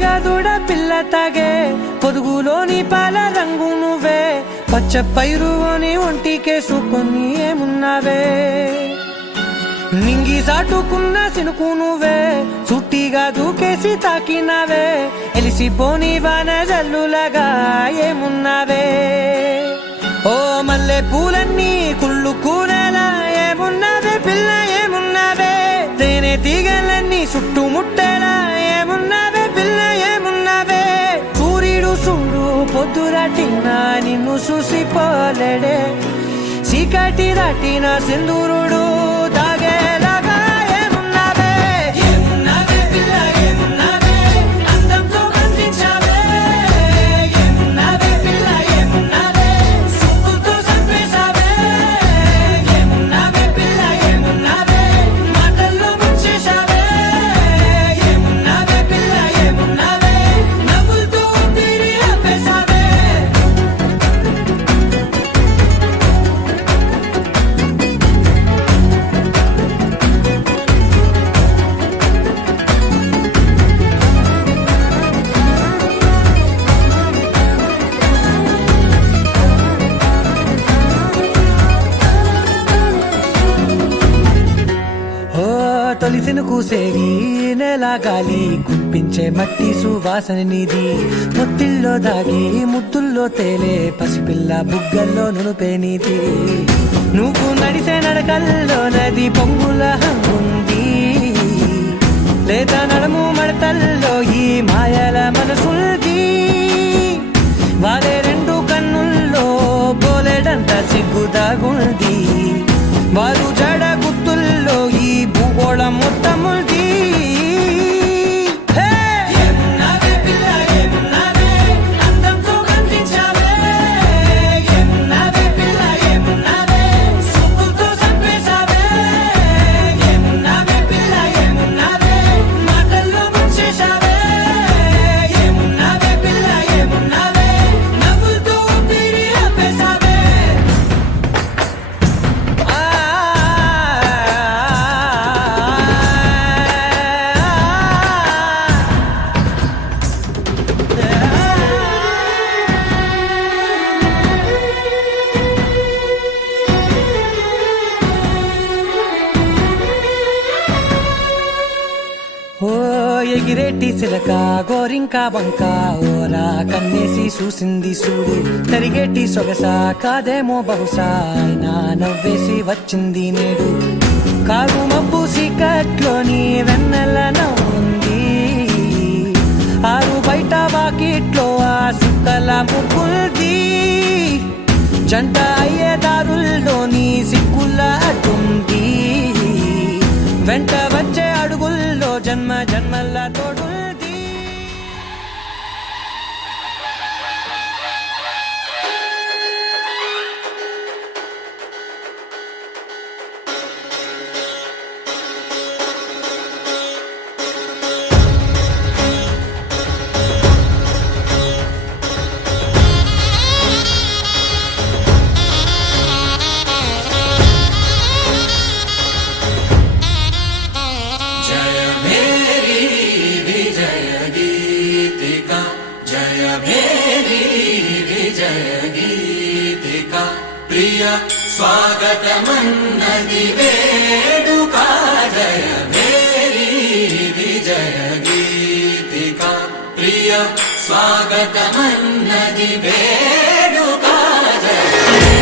హాయిగా దూడ పిల్ల తాగే పొదుగులోని పాల రంగు నువ్వే పచ్చ పైరుని ఒంటికేసుకొని ఏమున్నావే నింగి సాటుకున్న సినుకు నువ్వే చుట్టిగా దూకేసి తాకినావే ఎలిసిపోని వాన జల్లులగా ఏమున్నావే ఓ మల్లె పూలన్నీ కుళ్ళు కూరలా ఏమున్నావే పిల్ల ఏమున్నావే తేనె తీగలన్నీ చుట్టుముట్టేలా ఏమున్నావే పిల్ల ఏమున్నావే సూర్యుడు చూడు పొద్దురాటినా నిన్ను చూసిపోలేడే చీకటి దాటిన సింధూరుడు తాగేలాగా ఏమున్నావే ఏమున్నావే పిల్ల ఏమున్నావే అందంతో కనిపించావే ఏమున్నావే పిల్ల ఏమున్నావే సుక్కుతో చంపేశావే ఏమున్నావే పిల్ల ఏమున్నావే మాటల్లో ముంచేశావే ఏమున్నావే పిల్ల ఏమున్నావే నవ్వులతో ఊపిరి ఆపేశావే తొలిసిన కూసేరి నెల గాలి గుప్పించే మట్టి సువాసన నిధి ముత్తిల్లో దాగి ముద్దుల్లో తేలే పసిపిల్ల బుగ్గల్లో నునుపే నీతి నువ్వు నడిసే నడకల్లో నది పొంగుల హంగుంది లేదా నడుము మడతల్లో ఈ మాయల మనసుంది వారే రెండు కన్నుల్లో బోలెడంత సిగ్గుదాగుంది వారు జడ గుర్తుల్లో ఈ భూగోళం మొత్తముంది ఏమున్నావే పిల్ల ఏమున్నావే అందంతో కనిపించావే ఏమున్నావే పిల్ల ఏమున్నావే సుక్కుతో చంపేశావే ఏమున్నావే పిల్ల ఏమున్నావే మాటల్లో ముంచేశావే ఏమున్నావే పిల్ల ఏమున్నావే నవ్వులతో ఊపిరి ఆపేశావే ఓ ఎగిరేటి సిలక గోరింక వంక ఓరా కన్నేసి చూసింది చూడు తరిగేటి సొగస కాదేమో బహుశా అయినా నవ్వేసి వచ్చింది నేడు కారు మబ్బు సీకట్లోని వెన్నెల నవ్వుంది ఆరు బయట వాకిట్లో ఆ సుక్కల ముగ్గుల్ది జంట అయ్యే దారుల్లోని సిగ్గుల అడ్డుంది వెంట వచ్చే అడుగుల్లో జన్మ జన్మల్ల తోడుంది ప్రియ స్వాగతమన్నది వేడుక జయ మేరీ విజయ గీతిక ప్రియ స్వాగతమన్నది వేడుక జయ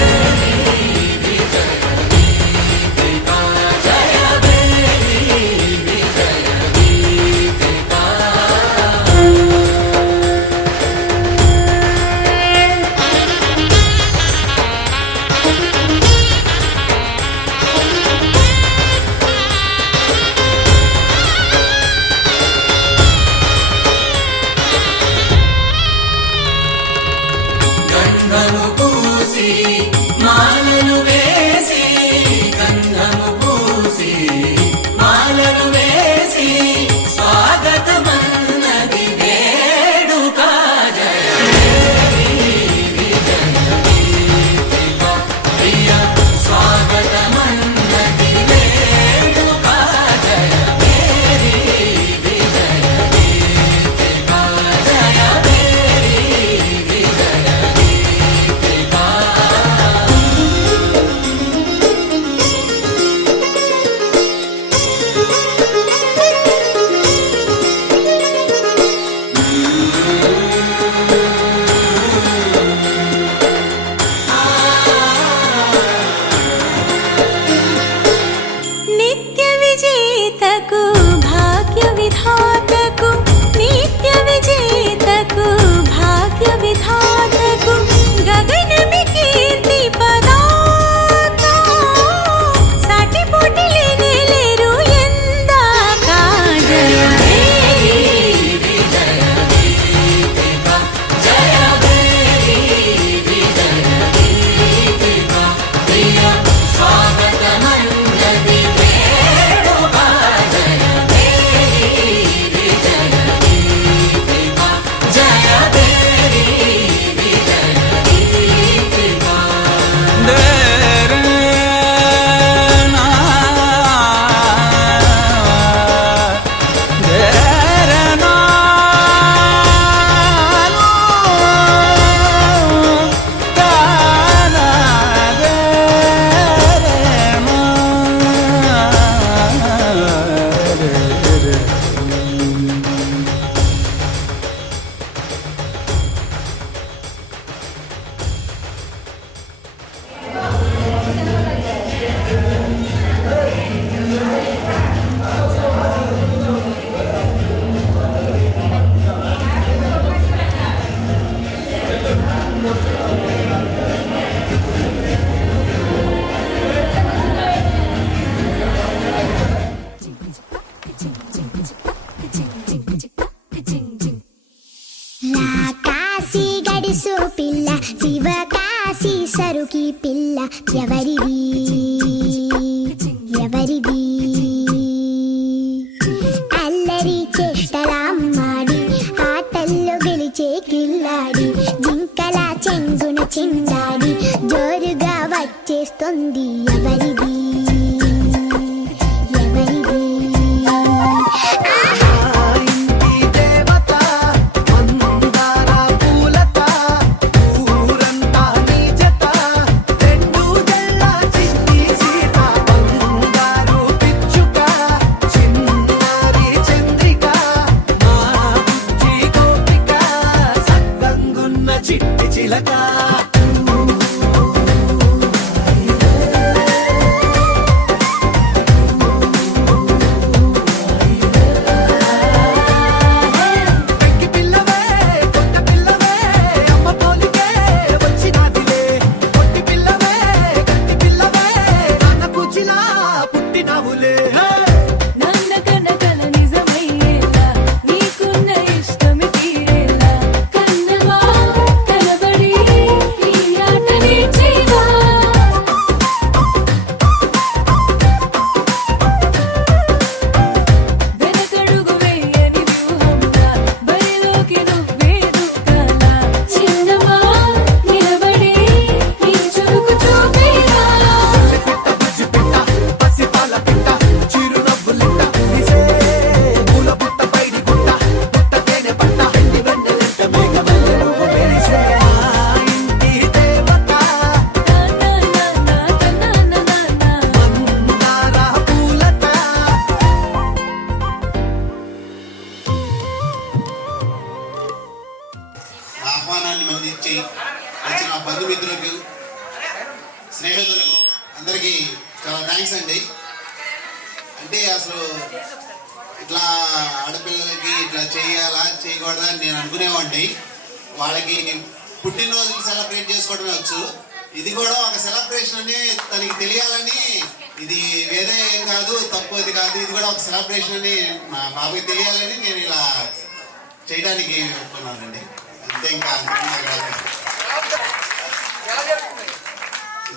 మేరీ విజయ గీతిక జయ మేరీ విజయ గీతిక మాలను వేసి గంధము పూసి మాలను వేసి స్వాగతమన్నది వేడుక జయ మేరీ విజయ గీతిక ప్రియ స్వాగతమన్నది వేడుక జయ మేరీ విజయ గీతిక శివకాశి సరుకి పిల్ల ఎవరిది ఎవరిది అల్లరి చేష్టలామ్మాడి ఆటల్లో గెలిచే కిల్లాడి జింకల చెంగున చిందాడి జోరుగా వచ్చేస్తుంది ఎవరిది ఎవరిది చిట్టి చిలక ఆహ్వానాన్ని మందించి వచ్చిన బంధుమిత్రులకు స్నేహితులకు అందరికీ చాలా థ్యాంక్స్ అండి. అంటే అసలు ఇట్లా ఆడపిల్లలకి ఇట్లా చేయాలా చేయకూడదా అని నేను అనుకునేవాడిని. వాళ్ళకి పుట్టినరోజులు సెలబ్రేట్ చేసుకోవడమే వచ్చు. ఇది కూడా ఒక సెలబ్రేషన్ అని తనకి తెలియాలని, ఇది వేరే ఏం కాదు, తప్పు అది కాదు, ఇది కూడా ఒక సెలబ్రేషన్ అని మా బాబాయ్ తెలియాలని నేను ఇలా చేయడానికి ఒప్పుకున్నానండి. అంతే, ఇంకా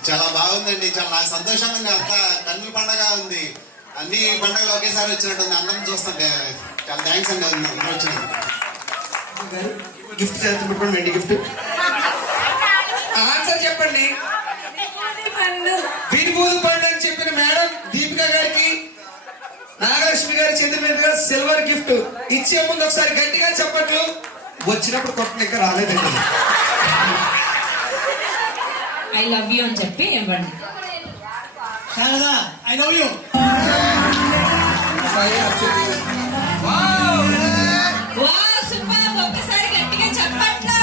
చాలా బాగుందండి. చాలా నాకు సంతోషంగా ఉంది. అంతా కన్నుల పండగ ఉంది. అన్ని పండుగలు ఒకేసారి వచ్చినట్టుంది. అందరం చూస్తుంటే చాలా థ్యాంక్స్ అండి వచ్చినందుకు. గిఫ్ట్ చేస్తున్నప్పుడు గిఫ్ట్ ఆన్సర్ చెప్పండి. వినుబూదు పండు అని చెప్పిన మేడం దీపిక గారికి నాగలక్ష్మి గారి చేతుల మీదుగా సిల్వర్ గిఫ్ట్ ఇచ్చే ముందు ఒకసారి గట్టిగా చెప్పట్లు. వచ్చినప్పుడు కొట్టిన ఇంకా రాలేదండి. ఐ లవ్ యూ అని చెప్పి ఇవ్వండి. I love you. సూపర్, ఒక్కసారి గట్టిగా చెప్పట్లు.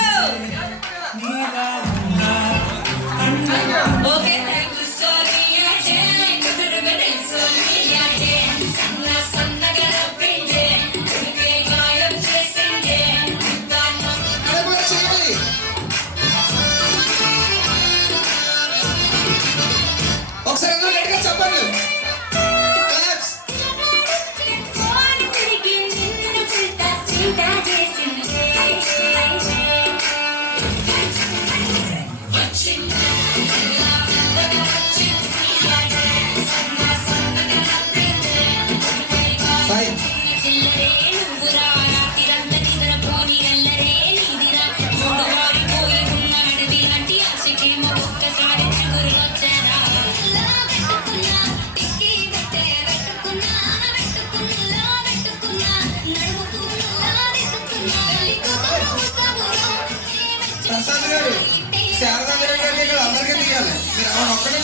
ఓకే, థ్యాంక్ యూ సో ఒకసారి అందరూ గట్టిగా చెప్పండి. ప్రసాద్ గారు, శారదా గారు ఇక్కడ అందరికీ తీయాలి. మీరు అవును ఒక్కడే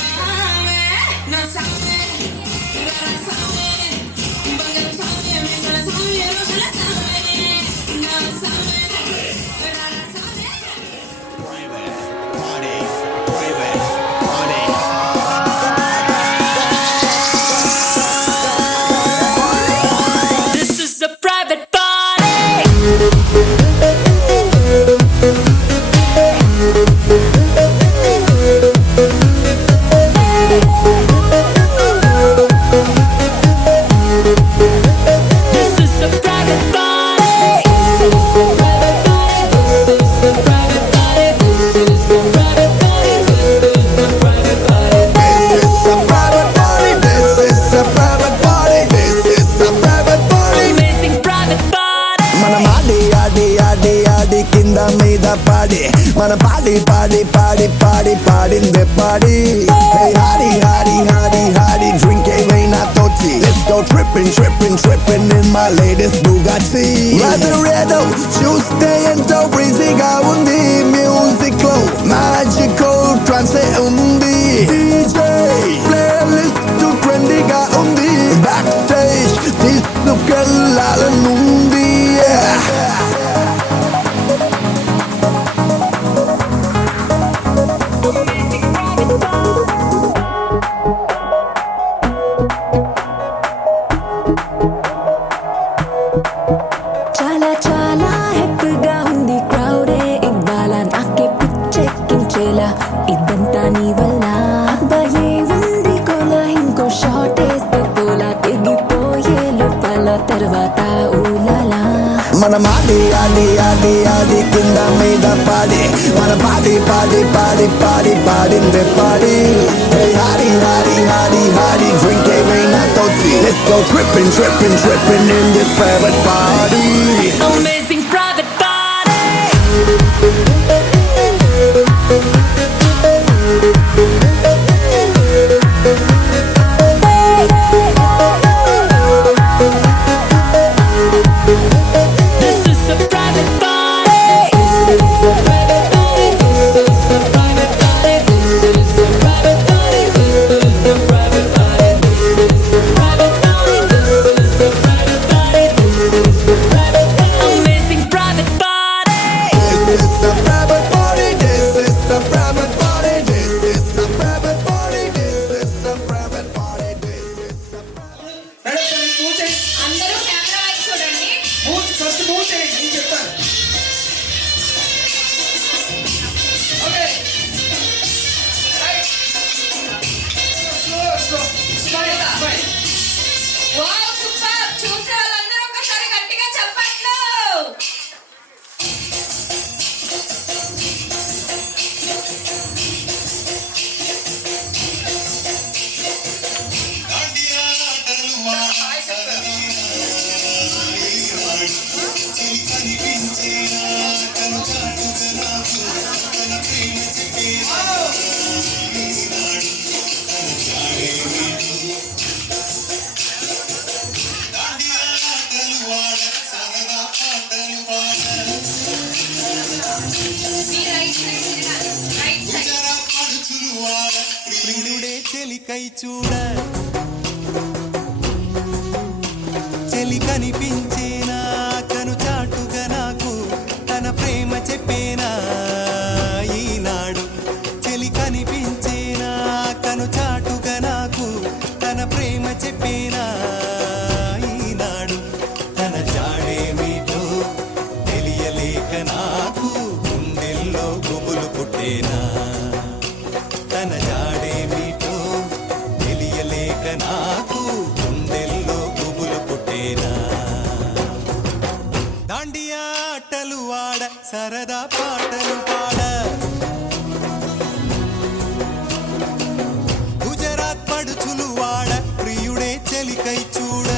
This is a private party. This is a private party. పాడి మన పాడి పాడి పాడి పాడి పాడిందే పాడి Hey hardy hardy hardy hardy drink ఏమైనా తోచి Let's go tripping tripping tripping in my latest Bugatti Rather ఏదో చూస్తే ఎంతో breezyగా ఉంది Music లో magical trance ఉంది DJ playlist trendyగా ఉంది Backstage తీసుకెళ్ళాలనుంది చాలా చాలా హ్యాపీగా ఉంది క్రౌడే ఇవ్వాల నాకే పిచ్చెక్కించేలా ఇదంతా నీ వల్ల అబ్బాయే ఉంది కోలా ఇంకో షాట్ వేస్తే పోలా తెగిపోయే లోపల తర్వాత ఊలాలా మన మాడి ఆడి ఆడి ఆడి కింద మీద పాడి మన పాడి పాడి పాడి పాడి పాడిందే పాడి Hey hardy hardy hardy hardy drink ఏమైనా తోచి Let's go tripping tripping tripping in this private party Amazing private party. This is a private party. This is a private party. This is a private party. This is a private party. This is a private party. This is a private party. This is a private party. This is a private party. Amazing private party. This is a private party This is a private party This is a private party This is a private party This is a madam sir move చేయండి అందరూ camera వైపు చూడండి. First move చేయండి నేను చెప్తాను okay right slow slow smile smile wow super. చూసే వాళ్ళందరూ ఒక్కసారి గట్టిగా చప్పట్లు. మీ రైట్ సైడ్ తిరగాలి. Right side. ప్రియుడే చెలికై చూడ చెలి కనిపించేనా కను చాటుగా నాకు తన ప్రేమ చెప్పేనా ఈనాడు చెలి కనిపించేనా కను చాటుగా నాకు తన ప్రేమ చెప్పేనా ఈనాడు తన జాడేమిటో తెలియలేక నాకు గుండెల్లో గుబులు పుట్టేనా తన జాడేమిటో తెలియలేక నాకు గుండెల్లో గుబులు పుట్టేనా దాండియా ఆటలు ఆడ సరదా పాటలు పాడ గుజరాత్ పడుచులు వాడ ప్రియుడే చెలికై చూడ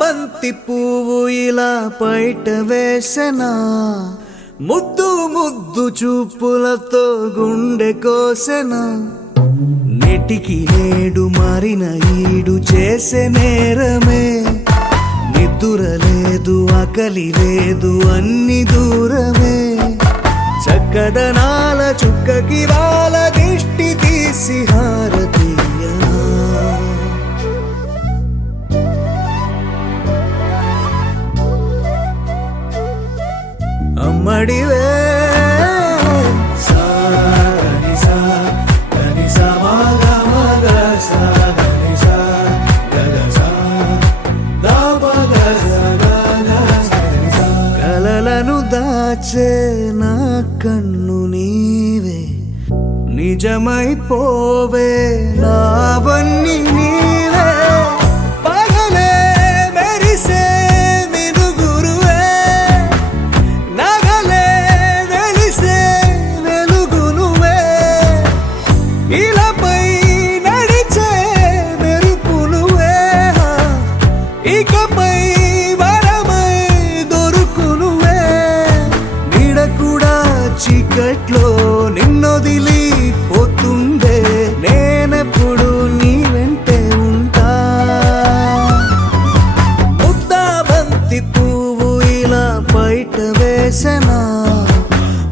బంతి పువ్వు ఇలా బయట వేసెనా ముద్దు ముద్దు చూపులతో గుండె కోసెనా నెటికి నేడు మారిన ఈడు చేసే నేరమే నిద్దుర లేదు ఆకలి లేదు అన్ని దూరమే కదనాల చుక్కకి వాళ్ళ దిష్టి తీసి హారతీయనా అమ్మడివే కలలను దాచే నా కన్ను నీవే నిజమైపోవే నావన్నీ నీవే పగలే మెరిసే మినుగురువే నగలే వెలిసే వెలుగునువే ఇలాపై నడిచే మెరుపునువే ఇకపై వరమై దొరుకునువే నీడ కూడా చీకట్లో నిన్నొదిలి పోతుందే నేనెప్పుడు నీ వెంటే ఉంటా ముద్దాబంతి పువ్వు ఇలా బయట వేసెనా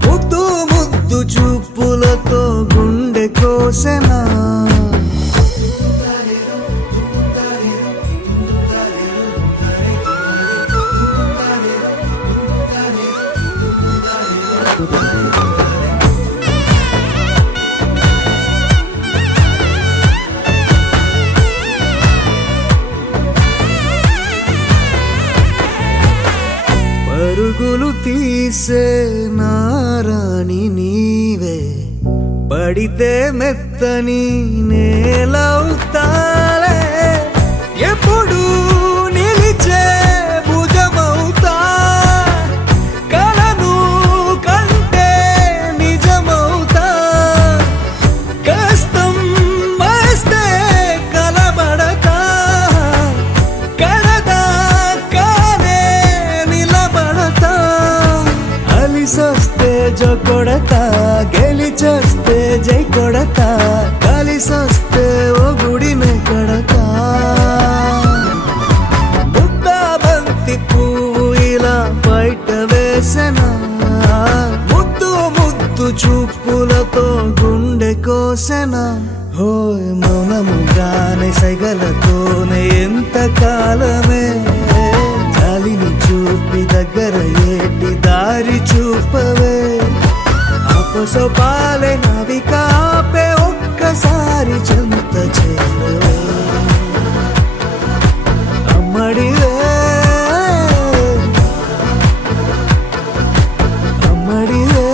ముద్దు ముద్దు చూపులతో గుండె కోసెనా పరుగులు తీసే నారాణి నీవే పడితే మెత్తని నేలవుతాలే ఎప్పుడు నిలిచే భుజమవుతా కలను కంటే నిజమవుతా కష్టం వస్తే కలబడతా కడదాకానే నిలబడతా అలిసొస్తే జో కొడతా గెలిచొస్తే జై కొడతా కలిసొస్తే ఓ గుడినే కడతా ముద్దాబంతి పువ్వు ఇలా బయట వేసెనా ముద్దు ముద్దు చూపులతో గుండె కోసెనా హోయ్ మౌనముగానే సైగలతోనే ఎంత కాలమే జాలిని చూపి దగ్గర ఏటి దారి చూపవే అపసోపాలే నవికాపే ఒక్కసారి చెంత చేరవే అమ్మడివే అమ్మడివే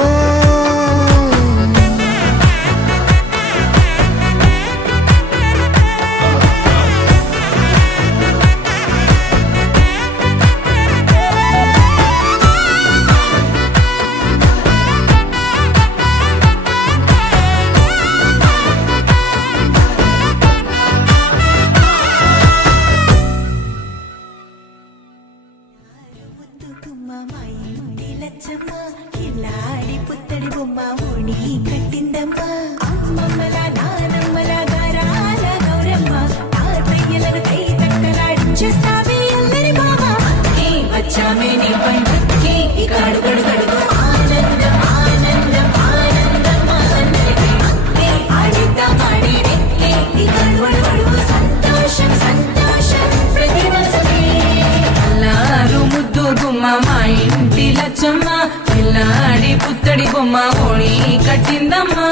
కిల్లాడి పుత్తడి బొమ్మ ఓణి కట్టిందమ్మా అమ్మమ్మల నానమ్మల గారాల గౌరమ్మ తాతయ్యలను కై తక్కలాడించేస్తావే అల్లరి బావ వచ్చామే నీ పండుగకి ఇక అడుగడు గడుగు ఆనందం ఆనందం ఆనందం అందరికీ ఆడిద్దాం ఆడి వెక్కి ఇక అడుగడు సంతోషం సంతోషం ప్రతి మనసుకి అల్లారు ముద్దు గుమ్మ మా ఇంటి లచ్చమ్మ పిల్లాడి పుత్తడి బొమ్మ ఓణి కట్టిందమ్మా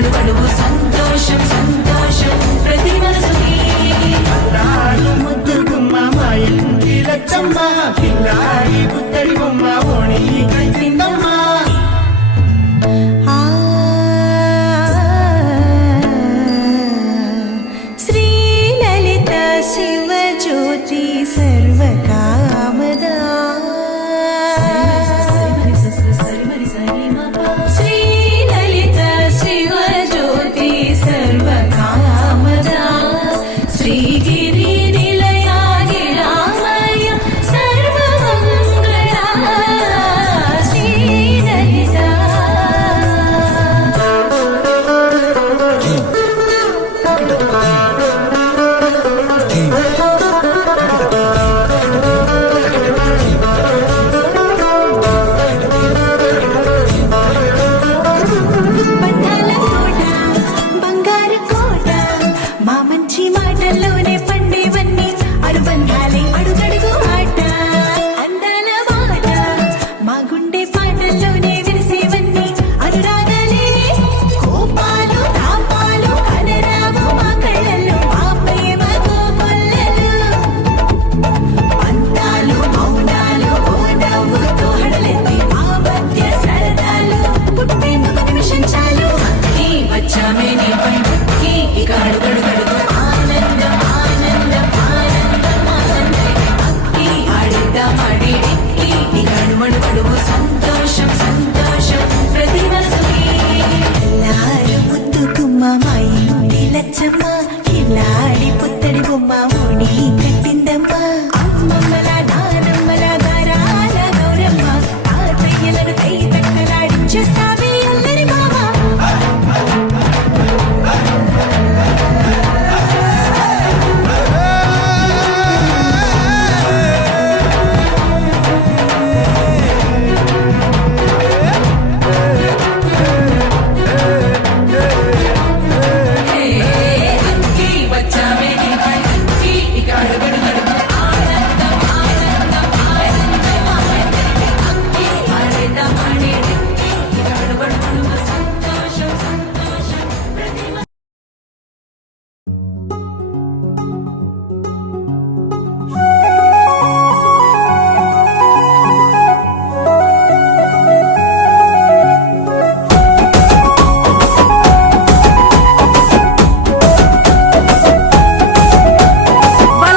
మడుగడుగు సంతోషం సంతోషం ప్రతి మనసుకి ముద్దు గుమ్మ మా ఇంటి లచ్చమ్మ పిల్లాడి పుత్తడి బొమ్మ ఓణి కట్టిందమ్మ శ్రీలలిత శివజ్యోతి సర్వకామదా శ్రీలలిత శివజ్యోతి సర్వకామదా శ్రీగిరి నిలయాగి రామయ్య సర్వమంగళ శ్రీలలిత బంధాల కోట బంగారు కోట మా మంచి మాటల్లోనే పండేవన్నీ అనుబంధాలే అడుగడుగు ఆట అందాల మాట మా గుండె పాటల్లోనే విరిసేవన్నీ అనురాగాలే కోపాలు తాపాలు కనరావు మా కళ్ళల్లో మా ప్రేమ కోకొల్లలు అంతాలు మౌనాలు ఓ నవ్వుతో హడలెత్తి మా మధ్య సరదాలు పుట్టేందుకు నిమిషం చాలు ఈ వచ్చామే నీ పండుకి ఇక అడుగడుగడుగు ఆనందం ఆనందం ఆనందం ఆనందం అక్కి ఆడిద్దామాడి ఎక్కి ఇక అడుమడుగడుగు సంతోషం సంతోషం ప్రతి మనసుకి ఎల్లారు ముద్దుకుమ్మ మా ఇంటి లచ్చమ్మ కిల్లాడి పుత్తడి బొమ్మ ఓడి కట్టిందమ్మ అమ్మమ్మల నానమ్మల గారాల గౌరమ్మ తాతయ్యలను కై తక్కలాడించేస్తావే అల్లరి మామ అక్కి వచ్చామే నీ పండుకి ఇక అడుగడుగడుగు ఆనందం ఆనందం ఆనందం ఆనందం అక్కి ఆడిద్దామాడి ఎక్కి ఇక అడుగడుగడుగు సంతోషం సంతోషం ప్రతి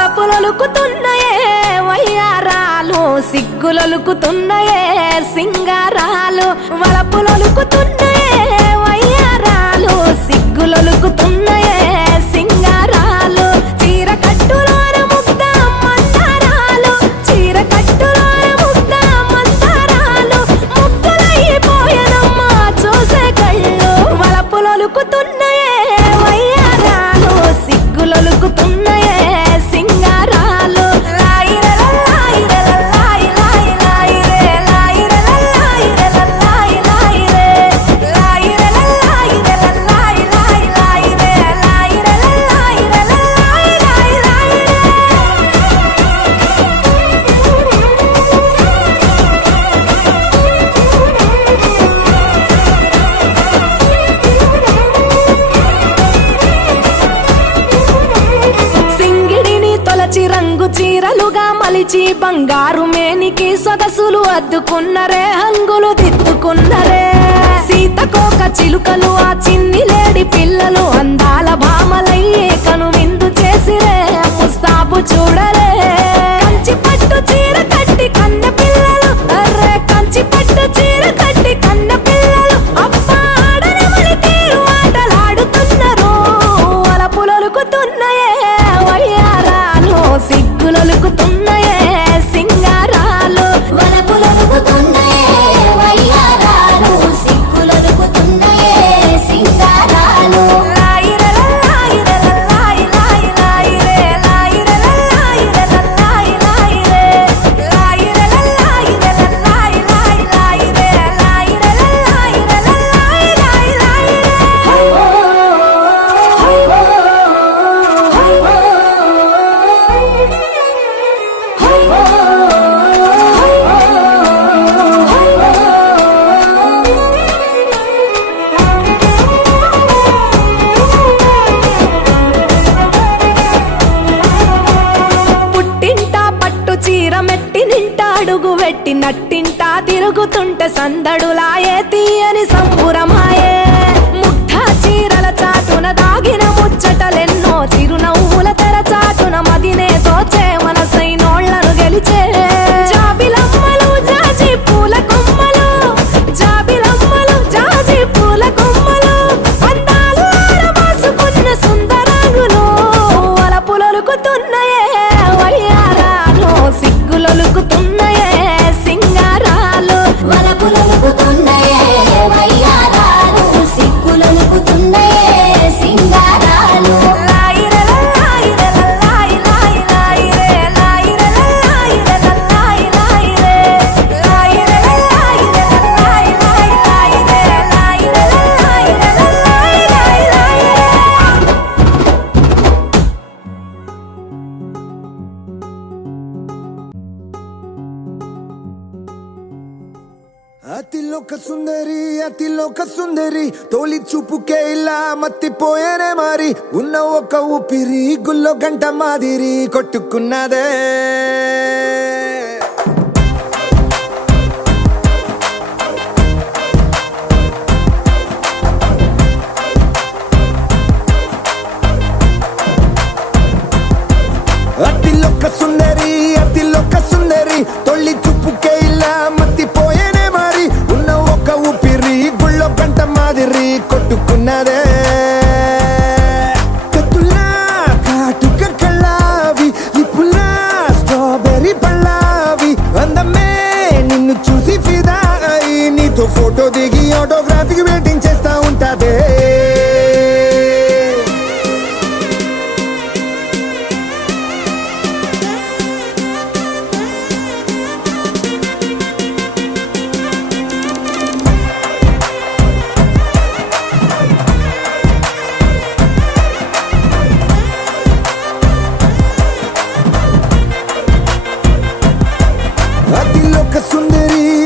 వలపులొలుకుతున్నాయే వయ్యారాలు సిగ్గులొలుకుతున్నాయే సింగారాలు వలపులొలుకుతున్నాయే వయ్యారాలు సిగ్గులొలుకుతున్నాయే సింగారాలు చీర కట్టులోన ముద్ద మందారాలు చీర కట్టులోన ముద్ద మందారాలు ముగ్గులైపోయనమ్మా చూసే కళ్ళు వలపులొలుకుతున్నాయే వయ్యారాలు సిగ్గులొలుకుతున్నాయే సింగారాలు లాయిరలల్లాయిరలల్లాయి లాయి లాయిరే లాయిరలల్లాయిరలల్లాయి లాయిరే లాయిరలల్లాయిరలల్లాయి లాయి లాయిరే లాయిరలల్లాయిరలల్లాయి లాయి లాయిరే సింగిడిని తొలచి రంగు చీరలుగా మలిచి బంగారు మేనికి సొగసులు అద్దుకున్నరే హంగులు దిద్దుకున్నరే సీతకోక చిలుకలు ఆ చిన్ని లేడి పిల్లలు అందాల భామలయ్యే కను విందు చేసిరే ముస్తాబు చూడరే కంచి పట్టు చీర కట్టి కన్న పిల్లలు అర్రే కంచి పట్టు చీర కట్టి కన్న పిల్లలు అబ్బా ఆడనమని తీరు ఆటలాడుతున్నారు వలపులొలుకుతున్నాయే వయ్యారాలు సిగ్గులొలుకుతున్నాయే సింగారాలు వలపులొలుకుతున్నాయే వయ్యారాలు సిగ్గులొలుకుతున్నాయే సింగారాలు తిరుగుతుంటే సందడులాయే తీయని సంబురమాయే ముఠా చీరల చాటున దాగిన ముచ్చటలెన్నో చిరునవ్వుల తెర చాటున మదినే తోచే మనసైనోళ్లను గెలిచే జాబిలమ్మలు జాజి పూల కొమ్మలు జాబిలమ్మలు జాజి పూల కొమ్మలు అందాలు ఆరబోసుకున్న సుందరాంగులు వలపులొలుకుతున్నాయే వయ్యారాలు సిగ్గులొలుకుతున్నాయే సింగారాలు వలపులొలుకుతున్నాయే వయ్యారాలు సిగ్గులొలుకుతున్నాయే సింగారాలు లాయిరే లాయిరే లాయి లాయి లాయిరే లాయిరే లాయిరే లాయి లాయిరే లాయిరే లాయిరే లాయి లాయి లాయిరే లాయిరే లాయిరే లాయి లాయి లాయిరే అతిలోక సుందరి తోలి చూపుకే ఇలా మత్తిపోయేనే మరి ఉన్న ఒక ఊపిరి గుల్లో గంట మాదిరి కొట్టుకున్నదే అతిలోక సుందరి తొలి చూపుకే ఇలా మత్తిపోయేనే మరి ఉన్న ఒక ఊపిరి గుళ్ళో గంట మాదిరి కొట్టుకున్నదే కత్తులా కాటుక కళ్ళావి లిప్పులా స్ట్రాబెర్రీ పళ్ళావి అందమే నిన్ను చూసి ఫిదా అయి నీతో ఫోటో దిగి ఆటోగ్రాఫీకి వెయిటింగ్ చేస్తా ఉంటాదే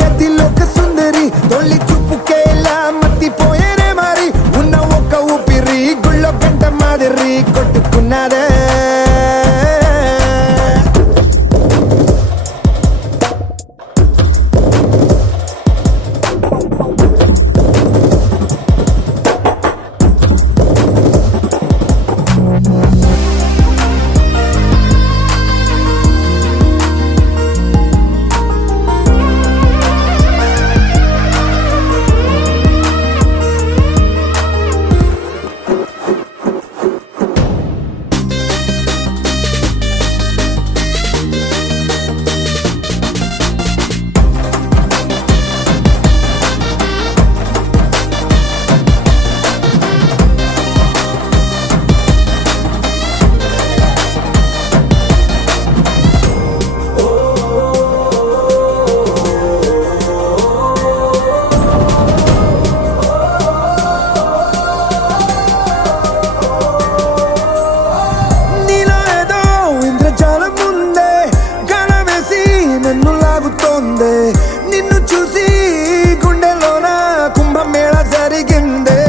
అతిలోక సుందరి తొలి చూపుకే ఇలా మత్తిపోయేనే మరి ఉన్న ఒక ఊపిరి గుళ్ళో గంట మాదిరి కొట్టుకున్నదే నిన్ను చూసి గుండెలోన కుంభమేళ జరిగిందే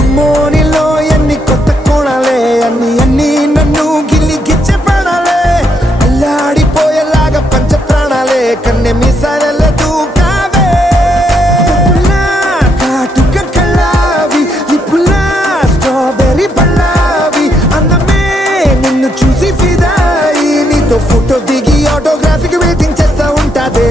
అమ్మో నీలో ఎన్ని కొత్త కోణాలే అన్ని నన్ను గిల్లి గిచ్చే ప్రాణాలే అల్లాడిపోయేలాగా పంచ ప్రాణాలే కన్నె మీసాల దూకావే కాటుక కళ్ళావి లిప్పులా స్ట్రాబెర్రీ పళ్ళావి అందమే నిన్ను చూసి ఫిదాయి నీతో ఫోటో దిగి ఆటోగ్రాఫీకి వెయిటింగ్ చేస్తా ఉంటాదే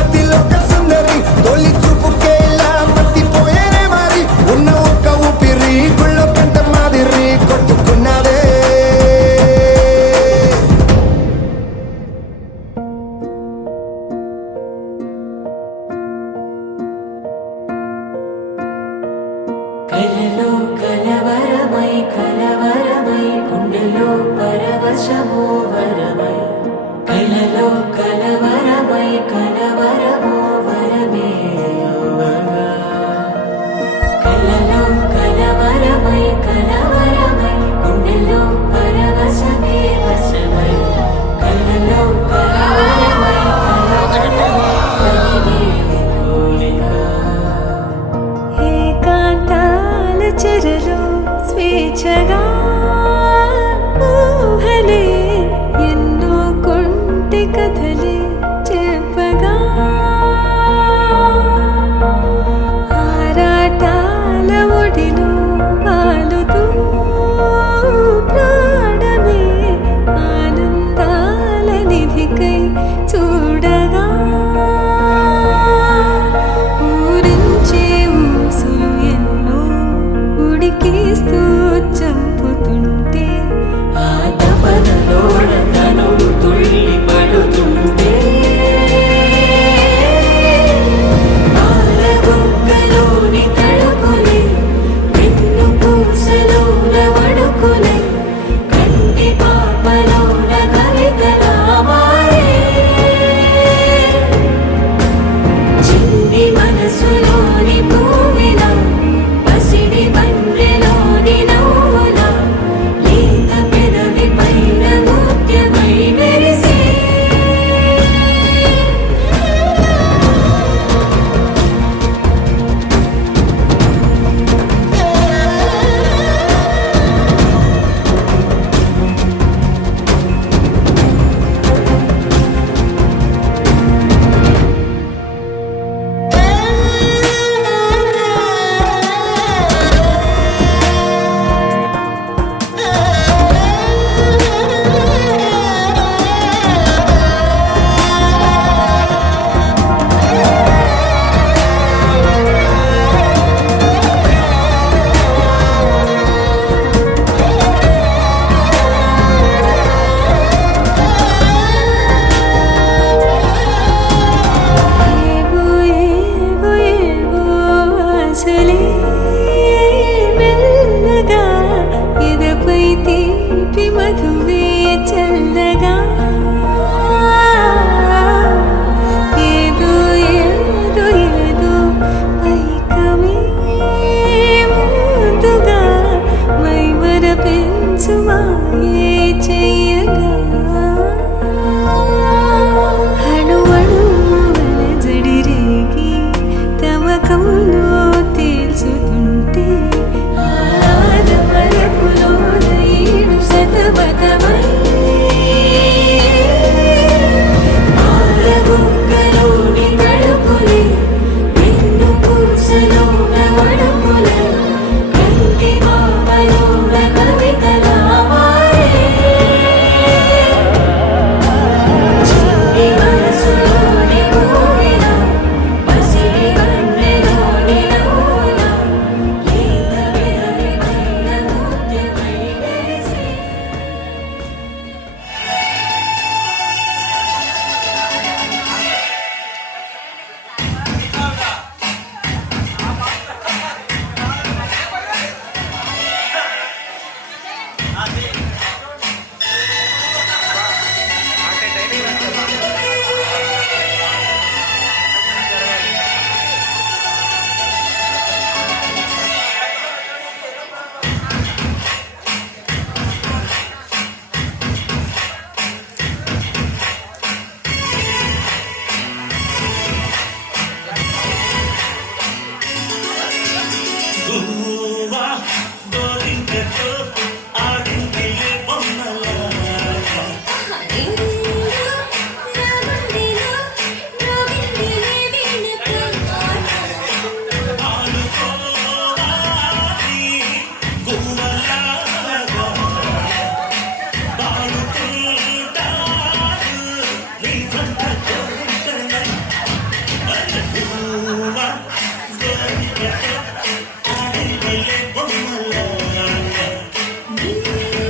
అతిలోక సుందరి తొలి చూపుకే ఇలా మత్తిపోయేనే మరి ఉన్న ఒక ఊపిరి గుళ్ళో గంట మాదిరి కొట్టుకున్నదే కలలో కలవరమై కలవరమై గుండెలో పరవశమో వరమై కలలో కలవరమై కలవరమో వరమే కలలో కలవరమై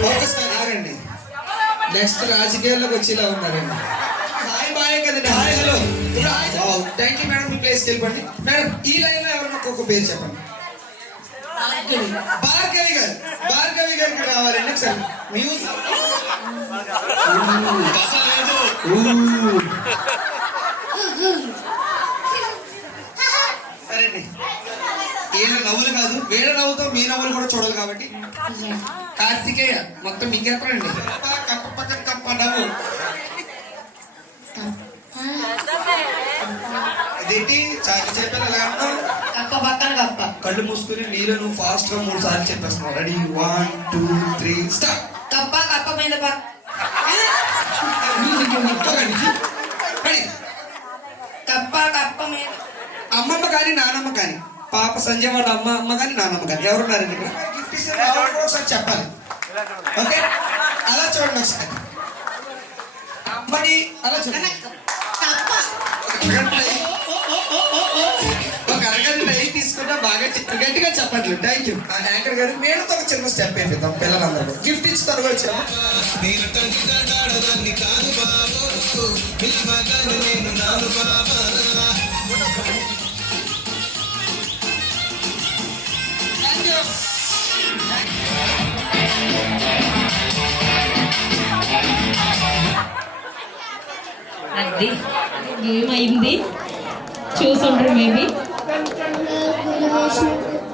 ఒకసారి ఆగండి. నెక్స్ట్ రాజకీయాల్లోకి వచ్చేలా ఉన్నారండి. హాయ్ బాయ్ కదండి. Hi hello. Thank you madam. మీ ప్లేస్కి వెళ్ళిపోండి. మేడం ఈ లైన్ లో ఎవరన్నా ఒక్కొక్క పేరు చెప్పండి. భార్గవి గారు. భార్గవి గారికి రావాలండి ఒకసారి. మ్యూజిక్ సరేండి. ఏళ్ళ నవ్వులు కాదు, వేరే నవ్వుతో మీ నవ్వులు కూడా చూడాలి కాబట్టి కార్తికేయ మొత్తం మీకెక్కడండి. కప్ప పక్కన కప్ప నవ్వు. అదేంటి చాలు చెప్పాను ఎలా అంటావు? కప్ప పక్కన కప్ప. కళ్ళు మూసుకుని నీళ్ళు నువ్వు ఫాస్ట్ గా 3 సార్లు చెప్పేస్తున్నావు. Ready 1 2 3 start. కప్ప కప్ప మీద పక్క. కప్ప కప్ప మీద. అమ్మమ్మ కానీ నానమ్మ కానీ పాప సంజయ్ వాళ్ళ అమ్మ కానీ నానమ్మ కానీ ఎవరున్నారండి ఇక్కడ? గిఫ్ట్ ఇస్తే ఎవరు కూడా ఒకసారి చెప్పాలి. ఓకే అలా చూడండి ఒకసారి. అమ్మని అలా చూడండి. ఒక అరగంట టైం తీసుకున్నా బాగా గట్టిగా చెప్పట్లు. Thank you. యాంకర్ గారు మేడతో ఒక చిన్న స్టెప్ అయిపోతాం పిల్లలందరూ. గిఫ్ట్ ఇచ్చి త్వరగా వచ్చాము. అది ఏమైంది చూసుండ్రు మేబీ.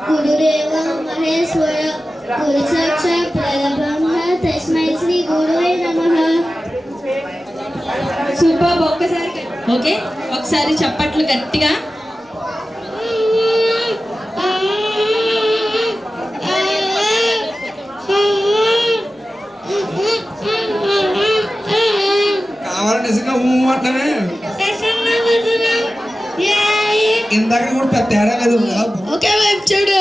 గురుదేవ మహేశ్వర గురు సాక్షాత్ పరబ్రహ్మ తస్మై శ్రీ గురువే నమః. సూపర్. ఒక్కసారి ఓకే ఒకసారి చప్పట్లు గట్టిగా. కావాలని నిజంగా అంటానే. ఇందాక కూడా పెద్ద తేడా లేదు. ఒకే వైపు చూడు,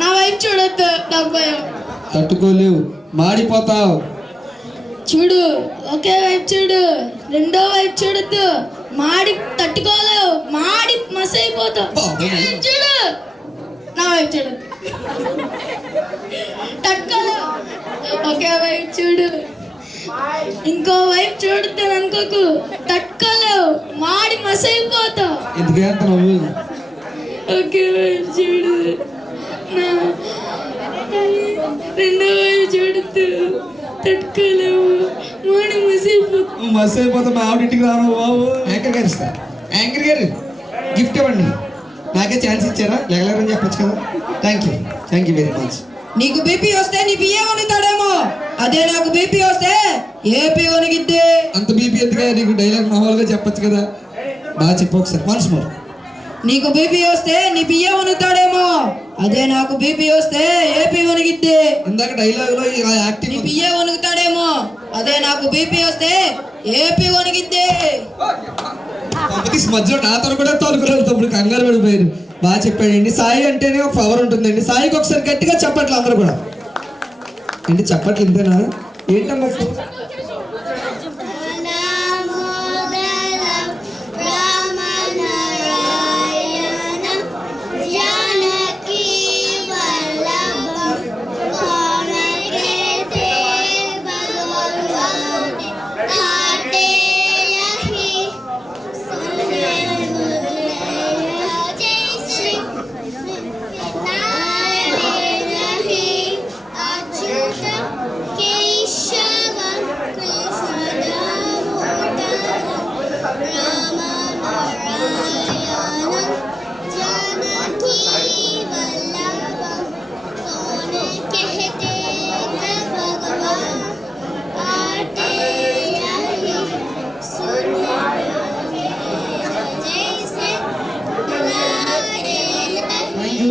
నా వైపు చూడొద్దు. నా భయం. తట్టుకోలేవు, మాడిపోతావు. చూడు, ఒకే వైపు చూడు, రెండో వైపు చూడొద్దు. మాడి తట్టుకోలేవు, మాడి మసైపోతావు. చూడు, నా వైపు చూడొద్దు. తట్టుకోలేవు, ఒకే వైపు చూడు. ఇంకో వైపు చూడొద్దు అనుకోకు. తట్టుకోలేవు, మాడి మసైపోతావు. ఎందుకే అంత నవ్వు? ఒకే వైపు చూడు, నా రెండో వైపు చూడొద్దు. తట్టుకోలేవు, మాడి మసైపోతావు. మసైపోతా మా ఆవిడింటికి రాను బాబు. యాంకర్ గారు ఇస్తారు. యాంకర్ గారు గిఫ్ట్ ఇవ్వండి. నాకే ఛాన్స్ ఇచ్చారా? లేగలేరని చెప్పొచ్చు కదా. Thank you very much. నీకు బీపీ వస్తే నీ బియ్యం వణుకుతాడేమో, అదే నాకు బీపీ వస్తే ఏపీ వణిగిద్దే. అంత బీపీ ఎందుకే? నీకు డైలాగ్ మామూలుగా చెప్పొచ్చు కదా. బాగా చెప్పు ఒకసారి. Once more. నీకు బీపీ వస్తే నీ బియ్యం వణుకుతాడేమో, అదే నాకు బీపీ వస్తే ఏపీ వణిగిద్దే. ఇందాక డైలాగ్ లో ఇలా నీ యాక్టింగ్. బియ్యం వణుకుతాడేమో, అదే నాకు బీపీ వస్తే ఏపీ వణిగిద్దే. కాంపిటీస్ మధ్యలో నాతో కూడా తోలుకున్నారు. తప్పుడు కంగారు పడిపోయారు. బాగా చెప్పాడండి. సాయి అంటేనే ఒక పవర్ ఉంటుందండి. సాయికి ఒకసారి గట్టిగా చెప్పట్లు అందరూ కూడా. ఏంటి చెప్పట్లు ఇంతేనా? ఏంటమ్మా Ke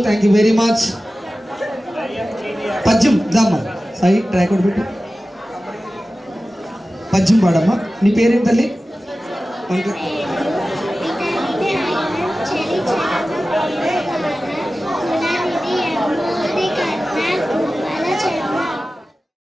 thank you very much. పద్యం జామ్మా సాయి ట్రాక్ కూడా పెట్టు. పద్యం పాడమ్మా. నీ పేరేంటి తల్లి?